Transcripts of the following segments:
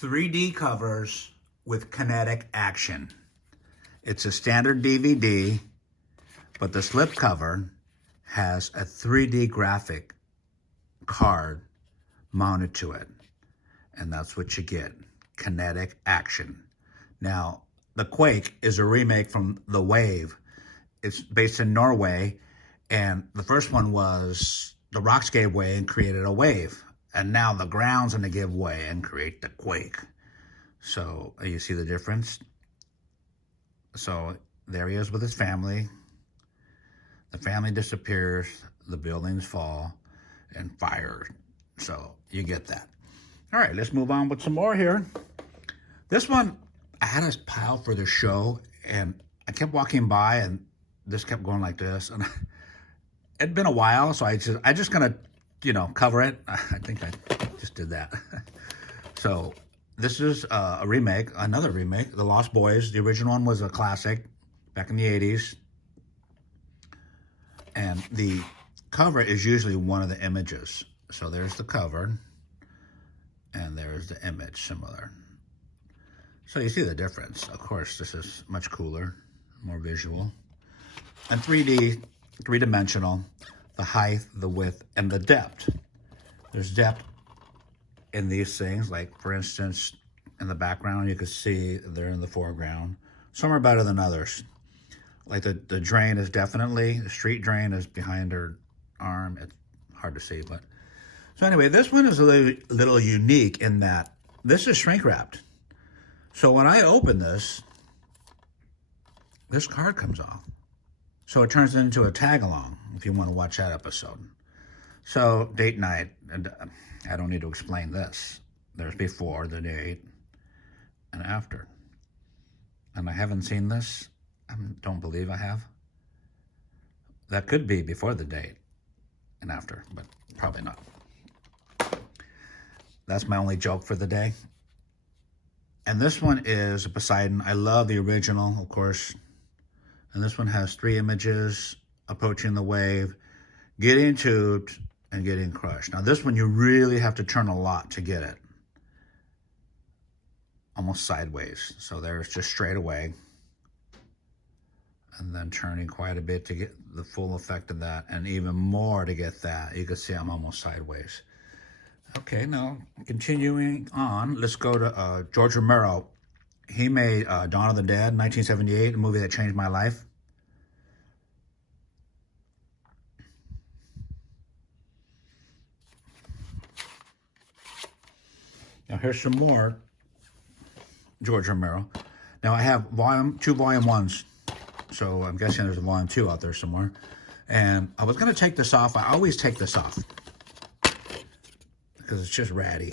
3D covers with Kinetic Action. It's a standard DVD, but the slipcover has a 3D graphic card mounted to it. And that's what you get, Kinetic Action. Now, the Quake is a remake from The Wave. It's based in Norway, and the first one was the rocks gave way and created a wave. And now the ground's gonna give way and create the Quake. So you see the difference? So there he is with his family. The family disappears, the buildings fall, and fire. So you get that. All right, let's move on with some more here. This one, I had a pile for the show, and I kept walking by, and this kept going like this. And it'd been a while, so I just gonna, cover it. I think I just did that. So this is a remake, another remake, The Lost Boys. The original one was a classic back in the 80s. And the cover is usually one of the images. So there's the cover, and there's the image, similar. So you see the difference. Of course, this is much cooler, more visual. And 3D, three-dimensional, the height, the width, and the depth. There's depth in these things, like, for instance, in the background, you can see they're in the foreground. Some are better than others. Like the drain is definitely, the street drain is behind her arm. It's hard to see, but. So anyway, this one is a little unique in that this is shrink wrapped. So when I open this card comes off. So it turns into a tag along if you want to watch that episode. So date night, and I don't need to explain this. There's before the date and after. And I haven't seen this. I don't believe I have. That could be before the date and after, but probably not. That's my only joke for the day. And this one is Poseidon. I love the original, of course. And this one has 3 images: approaching the wave, getting tubed, and getting crushed. Now this one, you really have to turn a lot to get it. Almost sideways. So there's just straight away. And then turning quite a bit to get the full effect of that, and even more to get that. You can see I'm almost sideways. Okay, now continuing on, let's go to George Romero. He made Dawn of the Dead, 1978, a movie that changed my life. Now here's some more George Romero. Now I have 2 volume 1s. So I'm guessing there's a volume 2 out there somewhere. And I was going to take this off. I always take this off because it's just ratty.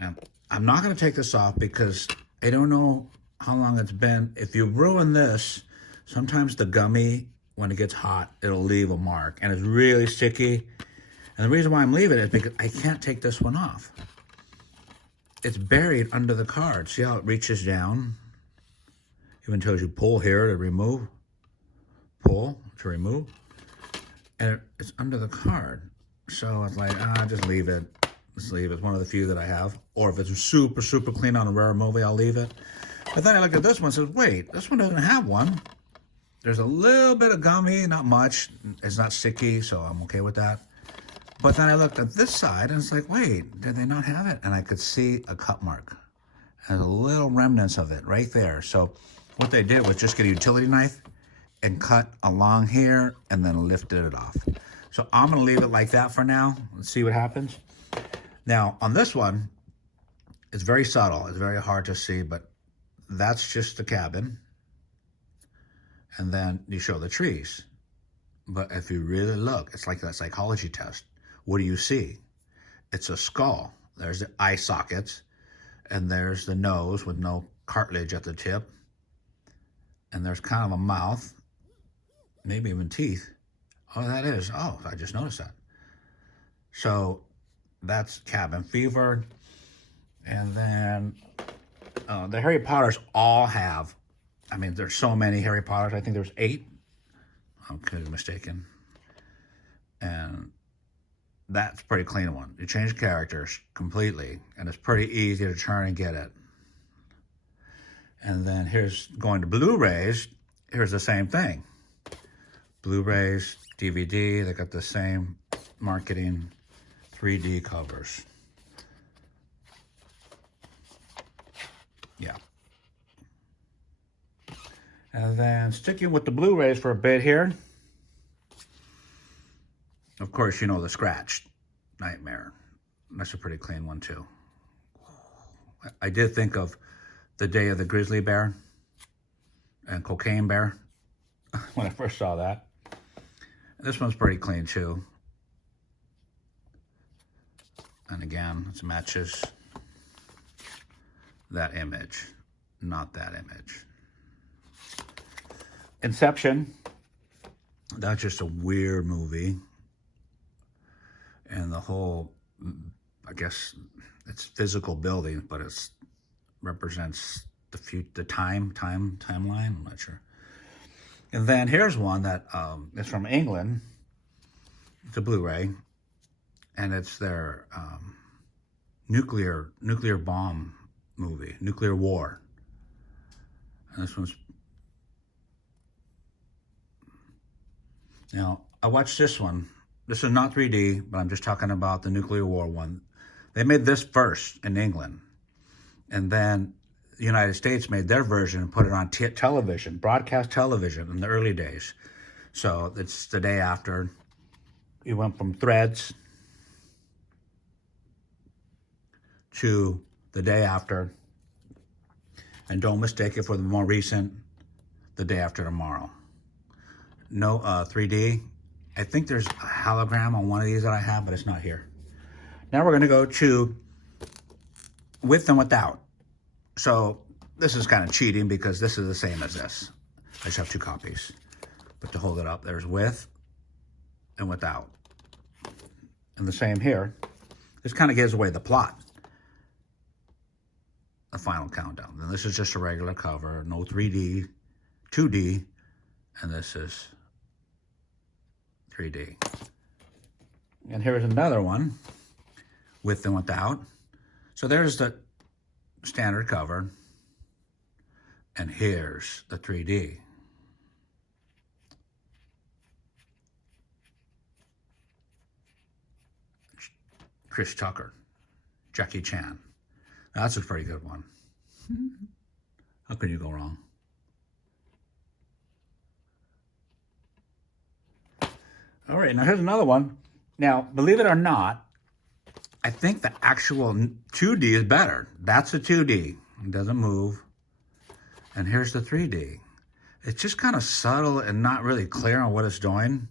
And I'm not going to take this off because I don't know how long it's been. If you ruin this, sometimes the gummy, when it gets hot, it'll leave a mark. And it's really sticky. And the reason why I'm leaving it is because I can't take this one off. It's buried under the card. See how it reaches down? Even tells you pull here to remove. Pull to remove, and it's under the card. So it's like, just leave it. Just leave it. It's one of the few that I have. Or if it's super, super clean on a rare movie, I'll leave it. But then I looked at this one and said, wait, this one doesn't have one. There's a little bit of gummy, not much. It's not sticky, so I'm okay with that. But then I looked at this side and it's like, wait, did they not have it? And I could see a cut mark and a little remnants of it right there. So what they did was just get a utility knife and cut along here and then lifted it off. So I'm gonna leave it like that for now. Let's see what happens. Now on this one, it's very subtle. It's very hard to see, but that's just the cabin. And then you show the trees. But if you really look, it's like that psychology test. What do you see? It's a skull. There's the eye sockets, and there's the nose with no cartilage at the tip. And there's kind of a mouth, maybe even teeth. Oh, that is. Oh, I just noticed that. So that's cabin fever. And then the Harry Potters all have, I mean, there's so many Harry Potters. I think there's 8. I could be mistaken. And That's a pretty clean one. You change characters completely, and it's pretty easy to turn and get it. And then here's going to Blu-rays. Here's the same thing. Blu-rays, DVD, they got the same marketing 3D covers. Yeah. And then sticking with the Blu-rays for a bit here. Of course, you know the Scratch Nightmare. That's a pretty clean one too. I did think of The Day of the Grizzly Bear and Cocaine Bear when I first saw that. This one's pretty clean too. And again, it matches that image, not that image. Inception, that's just a weird movie. And the whole, I guess it's physical building, but it represents the timeline. I'm not sure. And then here's one that is from England. It's a Blu-ray, and it's their nuclear bomb movie, nuclear war. And this one's. Now I watched this one. This is not 3D, but I'm just talking about the nuclear war one. They made this first in England, and then the United States made their version and put it on television, broadcast television in the early days. So it's the day after. You went from Threads to the day after, and don't mistake it for the more recent, the day after tomorrow. No 3D. I think there's a hologram on one of these that I have, but it's not here. Now we're going to go to with and without. So this is kind of cheating because this is the same as this. I just have two copies. But to hold it up, there's with and without. And the same here. This kind of gives away the plot. The final countdown. And this is just a regular cover, no 3D, 2D, and this is 3D. And here's another one, with and without. So there's the standard cover, and here's the 3D. Chris Tucker, Jackie Chan. Now, that's a pretty good one. How can you go wrong? All right, now here's another one. Now, believe it or not, I think the actual 2D is better. That's a 2D. It doesn't move. And here's the 3D. It's just kind of subtle and not really clear on what it's doing.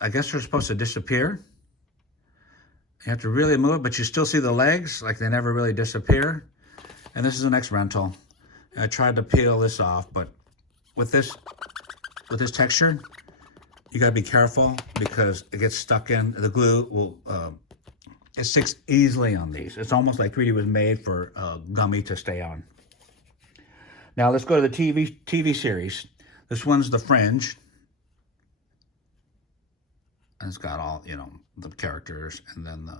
I guess they're supposed to disappear. You have to really move it, but you still see the legs, like they never really disappear. And this is the next rental. I tried to peel this off, but with this texture, you gotta be careful because it gets stuck in. The glue will, it sticks easily on these. It's almost like 3D was made for gummy to stay on. Now let's go to the TV series. This one's The Fringe. And it's got all, you know, the characters and then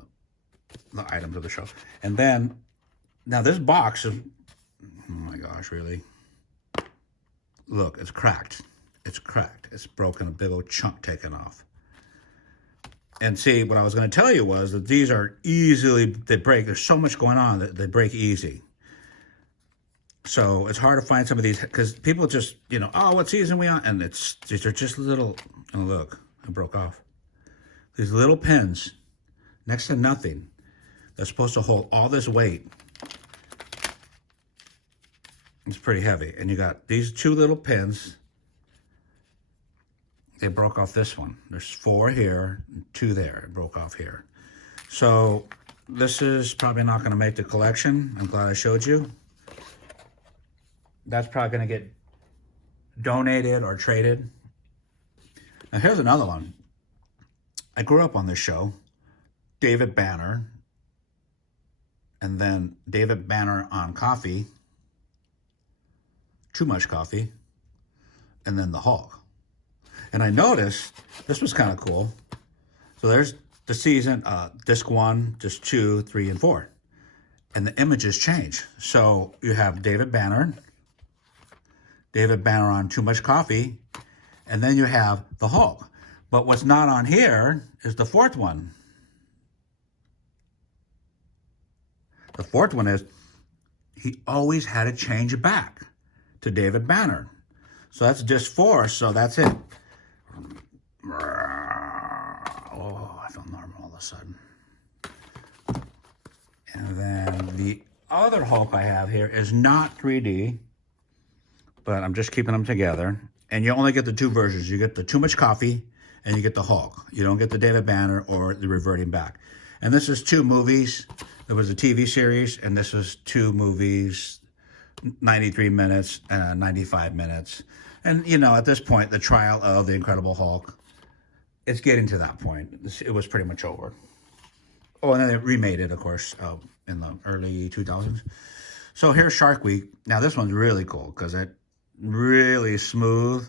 the items of the show. And then, now this box is, oh my gosh, really? Look, it's cracked. It's cracked. It's broken, a big old chunk taken off. And see, what I was going to tell you was that these are easily, they break. There's so much going on that they break easy. So it's hard to find some of these, because people just, you know, oh, what season are we on? And these are just little, oh, look, it broke off. These little pins, next to nothing, they're supposed to hold all this weight. It's pretty heavy. And you got these two little pins. They broke off this one. There's 4 here, and 2 there. It broke off here. So this is probably not going to make the collection. I'm glad I showed you. That's probably going to get donated or traded. Now here's another one. I grew up on this show, David Banner, and then David Banner on coffee, too much coffee, and then the Hulk. And I noticed, this was kind of cool. So there's the season, disc 1, disc 2, 3, and 4. And the images change. So you have David Banner on Too Much Coffee, and then you have the Hulk. But what's not on here is the fourth one. The fourth one is he always had to change it back to David Banner. So that's disc 4, so that's it. Oh, I feel normal all of a sudden. And then the other Hulk I have here is not 3D, but I'm just keeping them together. And you only get the 2 versions. You get the Too Much Coffee and you get the Hulk. You don't get the David Banner or the reverting back. And this is 2 movies. There was a TV series, and this was 2 movies, 93 minutes and 95 minutes. And, you know, at this point, the trial of the Incredible Hulk, it's getting to that point. It was pretty much over. Oh, and then they remade it, of course, in the early 2000s. So here's Shark Week. Now, this one's really cool because it's really smooth.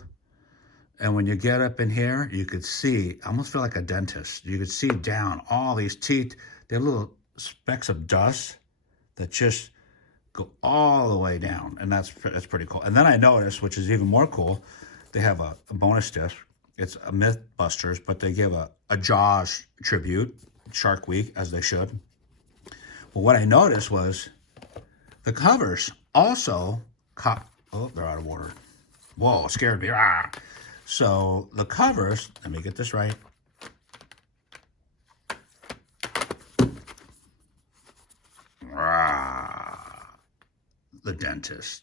And when you get up in here, you could see, I almost feel like a dentist. You could see down all these teeth. They're little specks of dust that just go all the way down. And that's pretty cool. And then I noticed, which is even more cool, they have a bonus disc. It's a Mythbusters, but they give a Jaws tribute, Shark Week, as they should. Well, what I noticed was the covers also oh, they're out of order. Whoa, it scared me. Ah. So the covers, let me get this right. The dentist.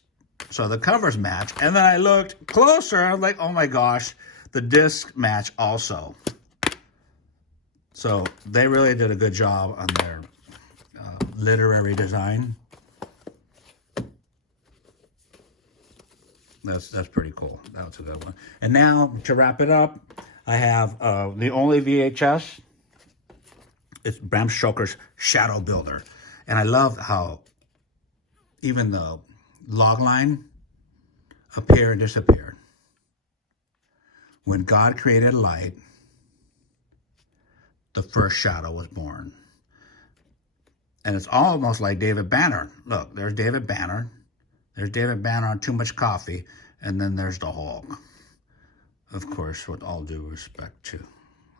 So the covers match. And then I looked closer. I was like, oh my gosh, the disc match also. So they really did a good job on their literary design. That's pretty cool. That was a good one. And now, to wrap it up, I have the only VHS. It's Bram Stoker's Shadow Builder. And I love how even the log line appeared and disappeared. When God created light, the first shadow was born. And it's almost like David Banner. Look, there's David Banner. There's David Banner on Too Much Coffee, and then there's the Hulk. Of course, with all due respect to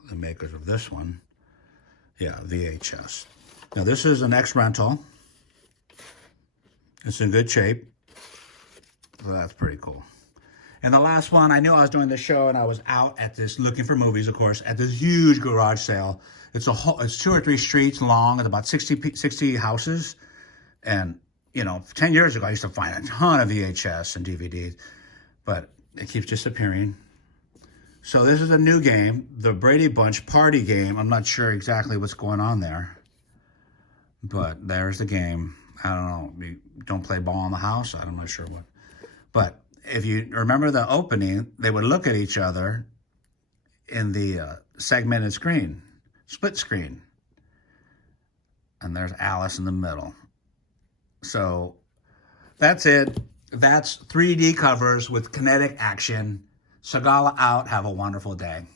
the makers of this one. Yeah, VHS. Now, this is an ex-rental. It's in good shape. So that's pretty cool. And the last one, I knew I was doing this show, and I was out at this, looking for movies, of course, at this huge garage sale. It's 2 or 3 streets long, and about 60 houses. And you know, 10 years ago, I used to find a ton of VHS and DVDs, but it keeps disappearing. So this is a new game, the Brady Bunch party game. I'm not sure exactly what's going on there, but there's the game. I don't know. We don't play ball in the house. I'm not sure what. But if you remember the opening, they would look at each other in the segmented screen, split screen. And there's Alice in the middle. So that's it. That's 3D covers with Kinetic Action. Sagala out. Have a wonderful day.